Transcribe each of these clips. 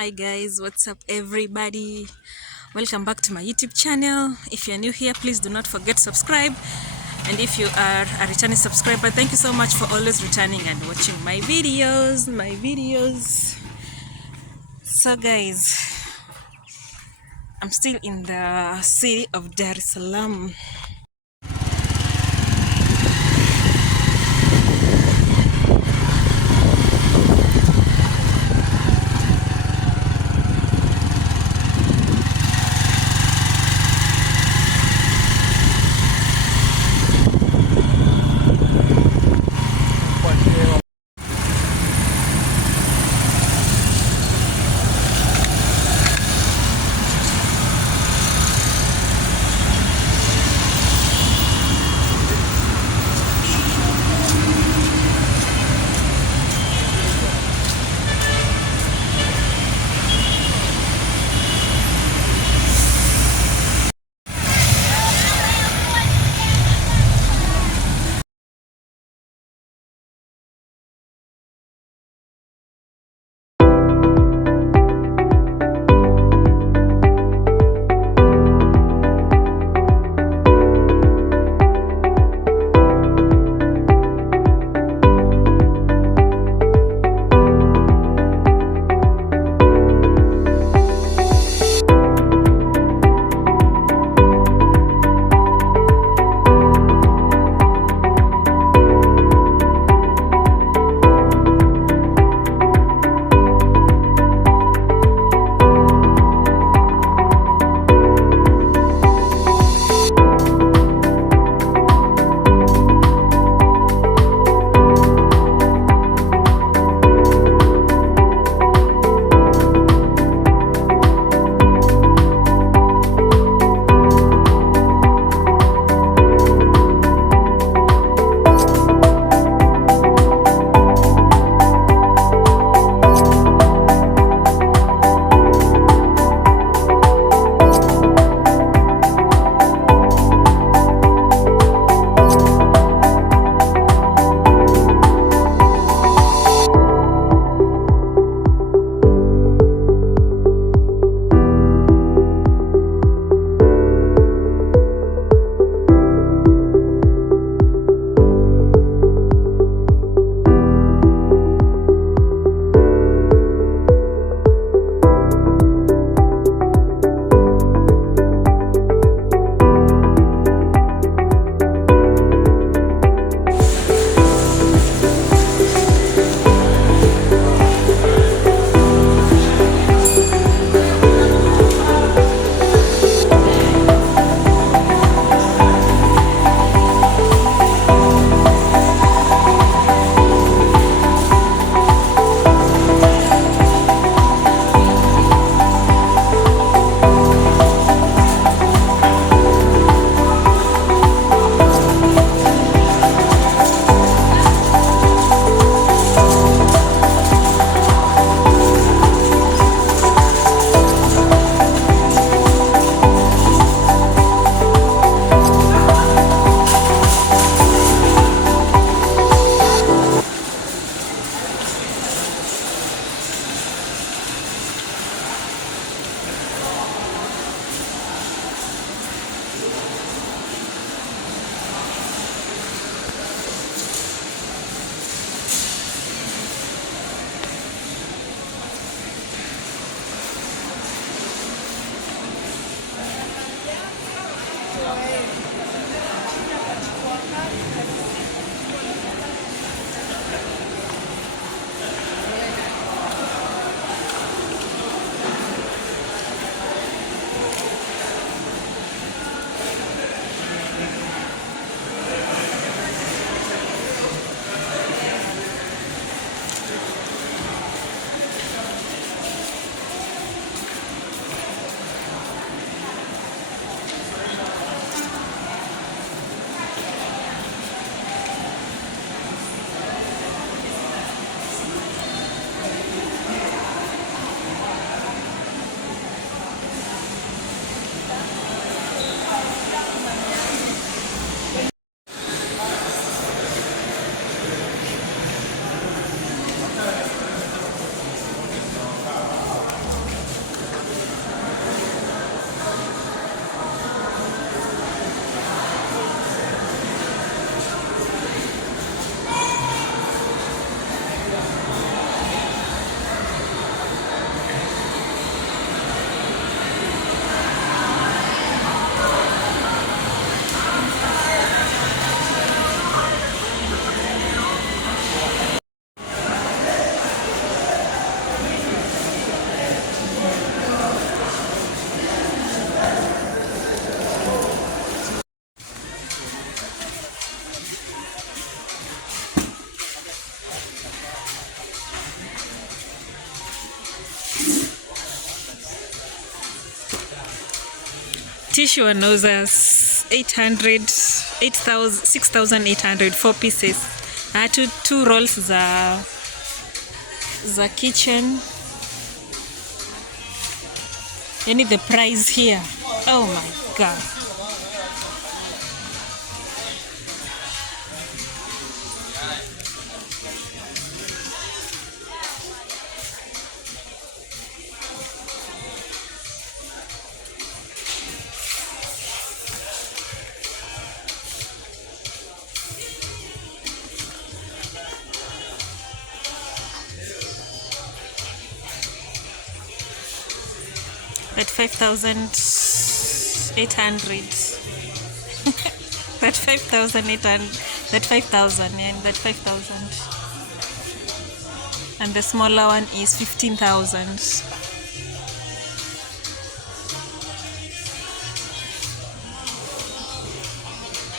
Hi guys, what's up everybody? Welcome back to my YouTube channel. If you're new here, please do not forget to subscribe. And if you are a returning subscriber, thank you so much for always returning and watching my videos. So guys, I'm still in the city of Dar es Salaam. Tissue wanauza 6,800 4 pieces. Two rolls za kitchen. Yani the price here. Oh my god. At 5,800. That 5,800. That 5,000 and that 5,000. And the smaller one is 15,000.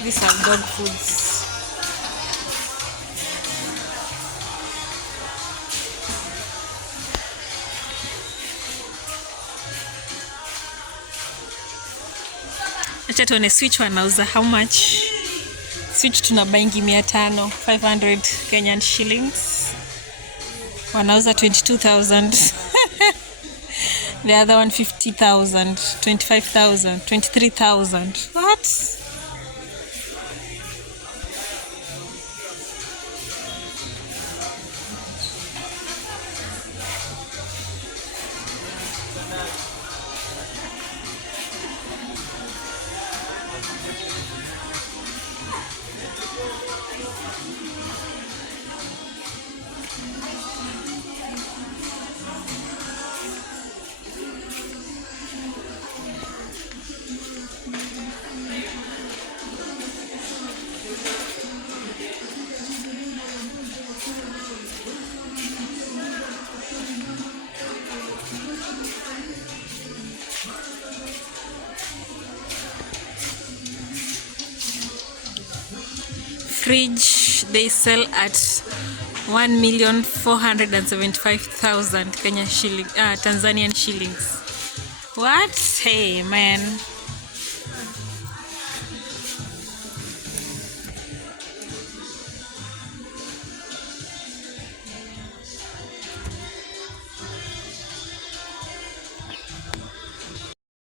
These are dog foods. Acha tuone switch wanauza how much. Switch tunabaingi 500 Kenyan shillings. Wanauza 22,000. The other one 50,000, 25,000, 23,000. What? Fridge they sell at 1,475,000 Kenya shilling, Tanzanian shillings. What? Hey man.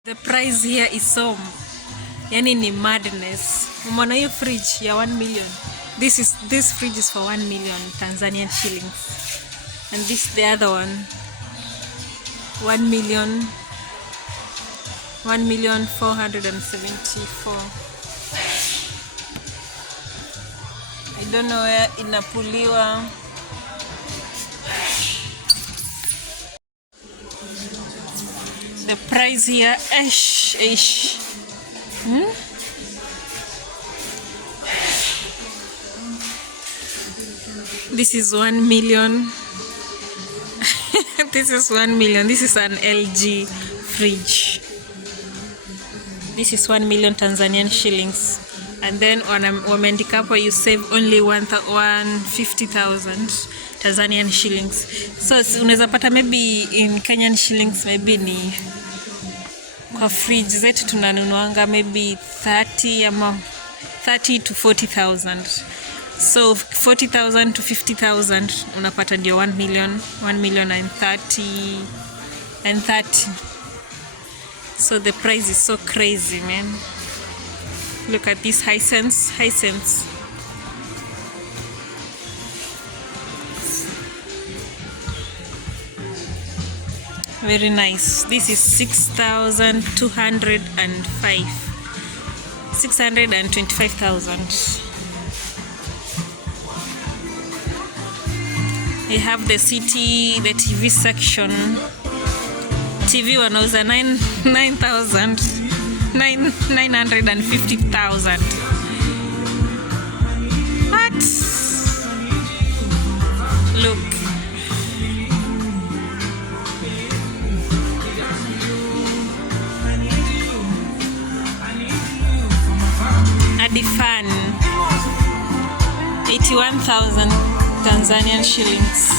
The price here is so, yani ni madness. Umeona hiyo fridge ya 1 million. This fridge is for 1 million Tanzanian shillings. And this the other one 1,474. I don't know where inapuliwa. The price here ish. This is 1 million. This is 1 million. This is an LG fridge. This is 1 million Tanzanian shillings. And then wameandika hapo you save only 150,000 Tanzanian shillings. So unaweza pata maybe in Kenyan shillings maybe ni kwa fridge zetu tunanunuanga maybe 30 to 40,000. So 40,000 to 50,000 unapata ndio 1 million and 30. So the price is so crazy, man. Look at this Hisense. Very nice. This is 6,205. 625,000. We have the city, the TV section. TV wanauza 950,000. What? Look. Adi fan 81,000 Tanzanian shillings.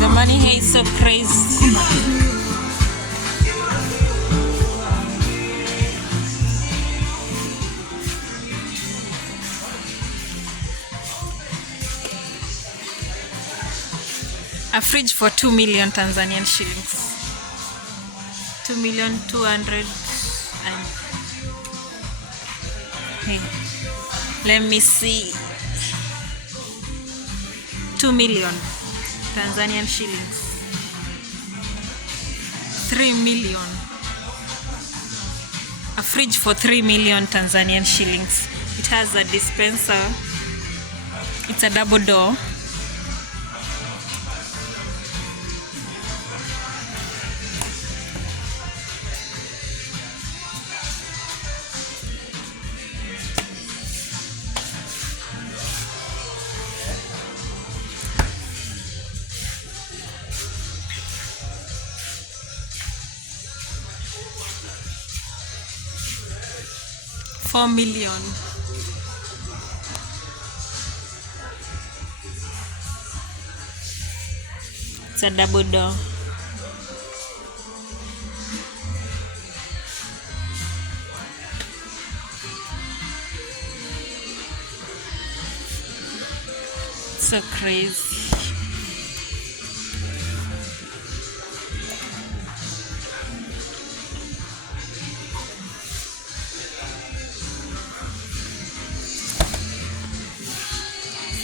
The money here is so crazy. A fridge for 2 million Tanzanian shillings. 2,200,000. And hey, let me see. 2 million Tanzanian shillings. 3 million. A fridge for 3 million Tanzanian shillings. It has a dispenser. It's a double door. $4 million. It's a double door. So crazy.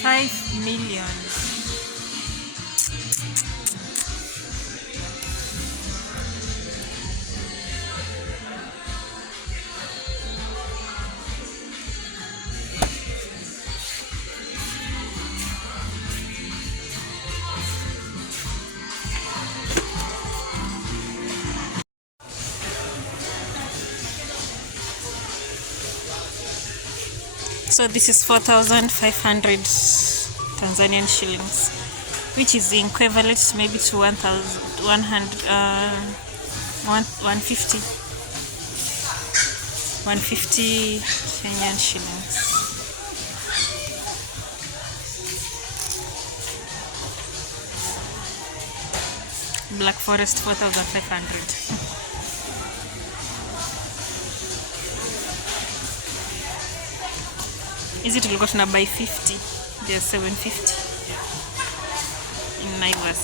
$5 million. So this is 4,500 Tanzanian shillings, which is equivalent maybe to 150 Kenyan shillings. Black Forest 4,500. Is it tulikuwa tuna buy 50? There's 750 in Naivas.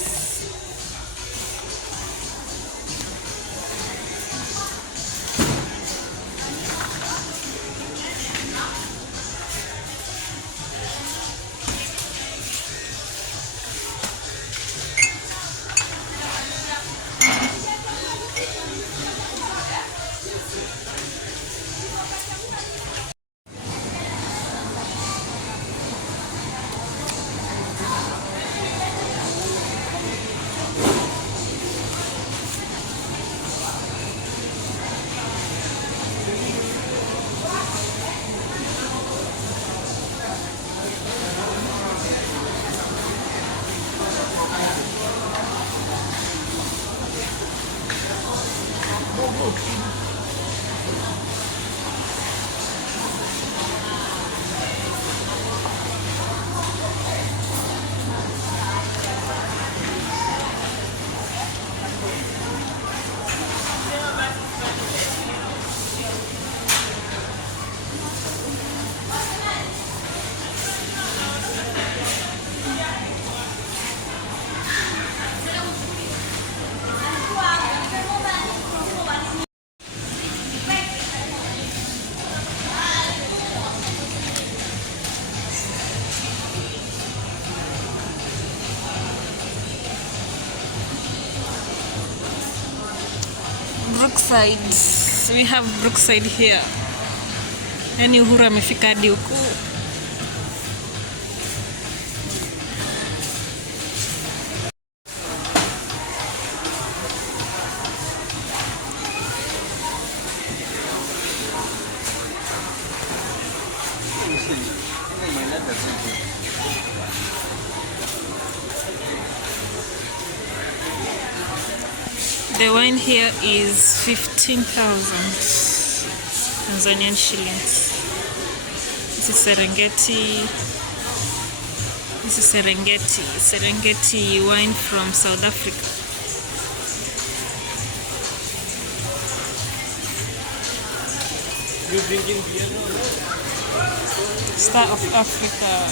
Brookside. We have Brookside here. Yani Uhuru amefika hadi huku. The wine here is 15,000 Tanzanian shillings. This is Serengeti. This is Serengeti wine from South Africa. You drinking beer? Star of Africa.